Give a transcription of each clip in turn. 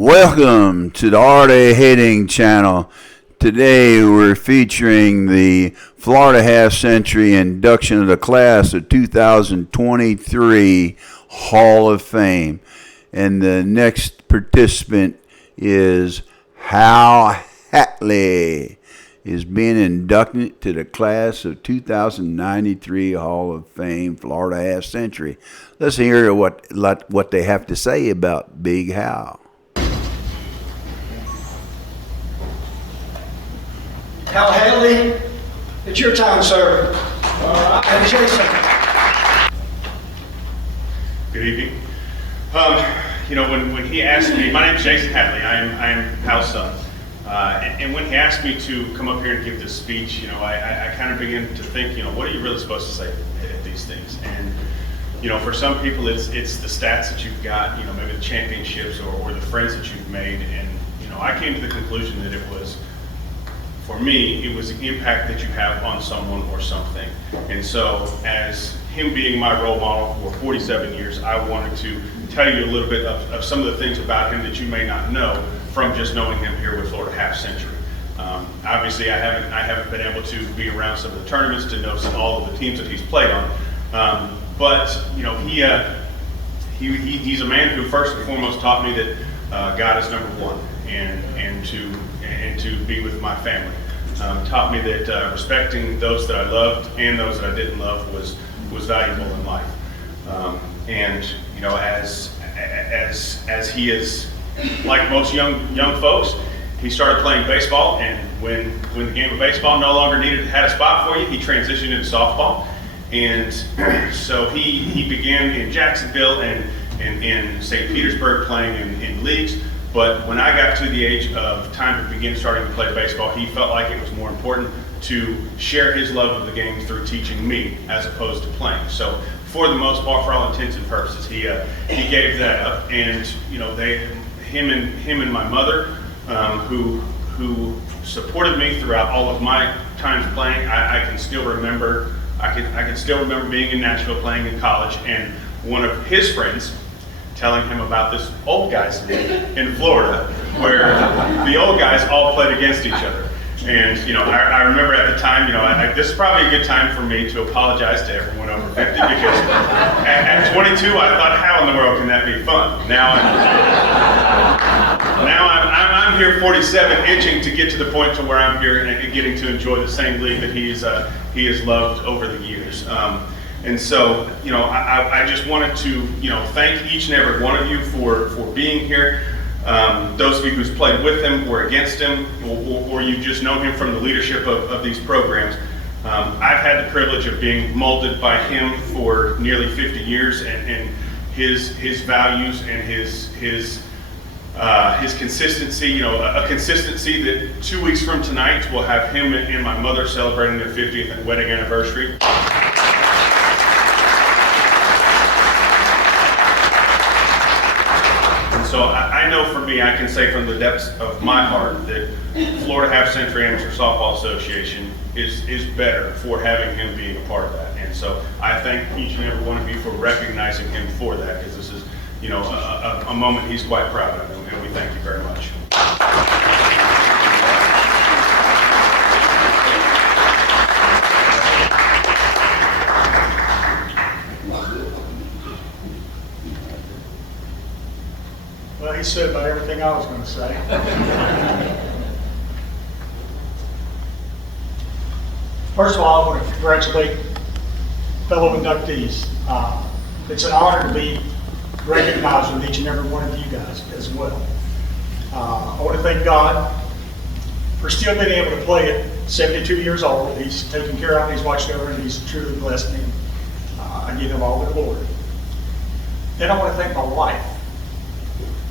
Welcome to the Art of Hitting channel. Today we're featuring the Florida Half Century induction of the class of 2023 Hall of Fame. And the next participant is Hal Hatley. Is being inducted to the class of 2093 Hall of Fame Florida Half Century. Let's hear what they have to say about Big Hal. Hal Hatley, it's your time, sir. And Jason. Good evening. When he asked me, my name is Jason Hatley. I am Hal's son. And when he asked me to come up here and give this speech, I kind of began to think, what are you really supposed to say at these things? And, for some people, it's the stats that you've got, maybe the championships or the friends that you've made. And, I came to the conclusion that it was, for me, it was the impact that you have on someone or something. And so, as him being my role model for 47 years, I wanted to tell you a little bit of some of the things about him that you may not know from just knowing him here with Florida Half Century. Obviously, I haven't been able to be around some of the tournaments to know all of the teams that he's played on. But he's a man who first and foremost taught me that God is number one, and to be with my family. Taught me that respecting those that I loved and those that I didn't love was valuable in life. As he is, like most young folks, he started playing baseball, and when the game of baseball no longer had a spot for you, he transitioned into softball. And so he began in Jacksonville and in St. Petersburg playing in leagues. But when I got to the age of time to begin starting to play baseball, he felt like it was more important to share his love of the game through teaching me as opposed to playing. So for the most part, for all intents and purposes, he gave that up. And him and my mother, who supported me throughout all of my times playing. I can still remember being in Nashville playing in college, and one of his friends telling him about this old guys league in Florida, where the old guys all played against each other. And I remember at the time, this is probably a good time for me to apologize to everyone over 50, because at 22, I thought, how in the world can that be fun? Now I'm here 47, itching to get to the point to where I'm here and getting to enjoy the same league that he has loved over the years. And so, I just wanted to, thank each and every one of you for being here. Those of you who's played with him or against him, or you've just known him from the leadership of these programs. I've had the privilege of being molded by him for nearly 50 years, and his values and his consistency, a consistency that 2 weeks from tonight we'll have him and my mother celebrating their 50th wedding anniversary. So I know for me, I can say from the depths of my heart that Florida Half Century Amateur Softball Association is better for having him being a part of that. And so I thank each and every one of you for recognizing him for that, because this is, a moment he's quite proud of, and we thank you very much. Well, he said about everything I was going to say. First of all, I want to congratulate fellow inductees. It's an honor to be recognized with each and every one of you guys as well. I want to thank God for still being able to play at 72 years old. He's taken care of me, he's watched over me, he's truly blessed me. I give him all the glory. Then I want to thank my wife,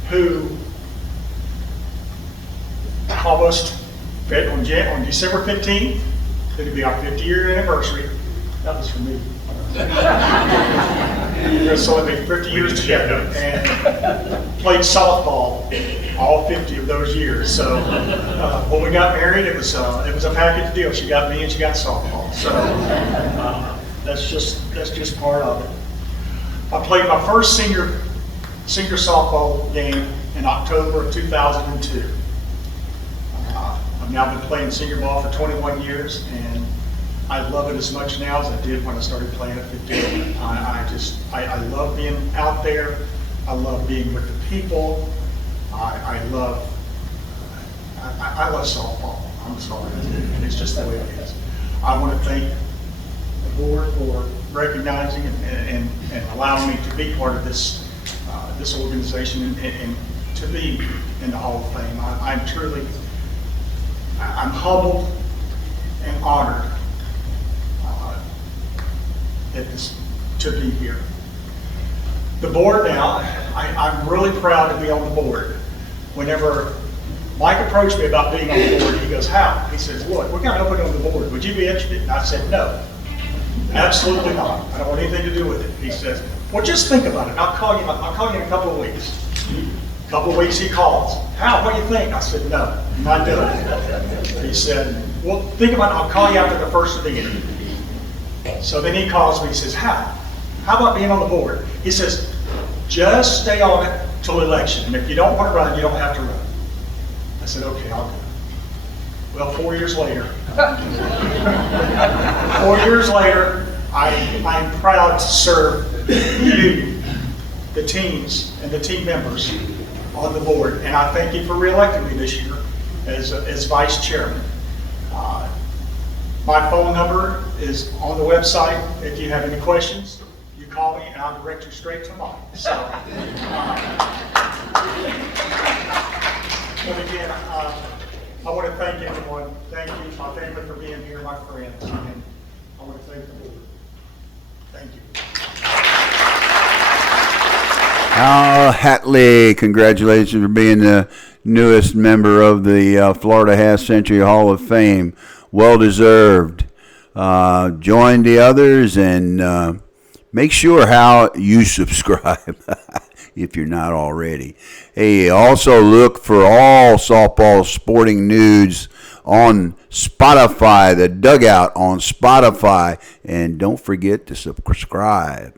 who almost on December 15th, it'll be our 50-year anniversary. That was for me. We're going to celebrate 50 years together, and played softball all 50 of those years. So when we got married, it was a package deal. She got me and she got softball. So that's just part of it. I played my first senior softball game in October of 2002. I've now been playing senior ball for 21 years, and I love it as much now as I did when I started playing at 15. I love being out there. I love being with the people. I love softball. I'm sorry, it's just the way it is. I want to thank the board for recognizing and allowing me to be part of this organization and to be in the Hall of Fame. I'm humbled and honored to be here. The board now, I'm really proud to be on the board. Whenever Mike approached me about being on the board, he goes, "Hal," he says, "Look, we're going to open on the board. Would you be interested?" And I said, "No, absolutely not. I don't want anything to do with it." He says, "Well, just think about it. I'll call you in a couple of weeks." A couple of weeks he calls. "Hal, what do you think?" I said, "No, I'm not doing it." He said, "Well, think about it. I'll call you after the first of the year." So then he calls me. He says, "Hal, how about being on the board?" He says, "Just stay on it till election. And if you don't want to run, you don't have to run." I said, "Okay, I'll do it." Well, 4 years later, 4 years later, I'm proud to serve you, the teams and the team members on the board. And I thank you for re-electing me this year as vice chairman. My phone number is on the website. If you have any questions, you call me and I'll direct you straight to mine. So, but again, I want to thank everyone. Thank you, my family, for being here, my friends, and I want to thank the board. Thank you. Hal Hatley, congratulations for being the newest member of the Florida Half Century Hall of Fame. Well deserved. Join the others and make sure how you subscribe if you're not already. Hey, also look for all softball sporting news on Spotify, the Dugout on Spotify, and don't forget to subscribe.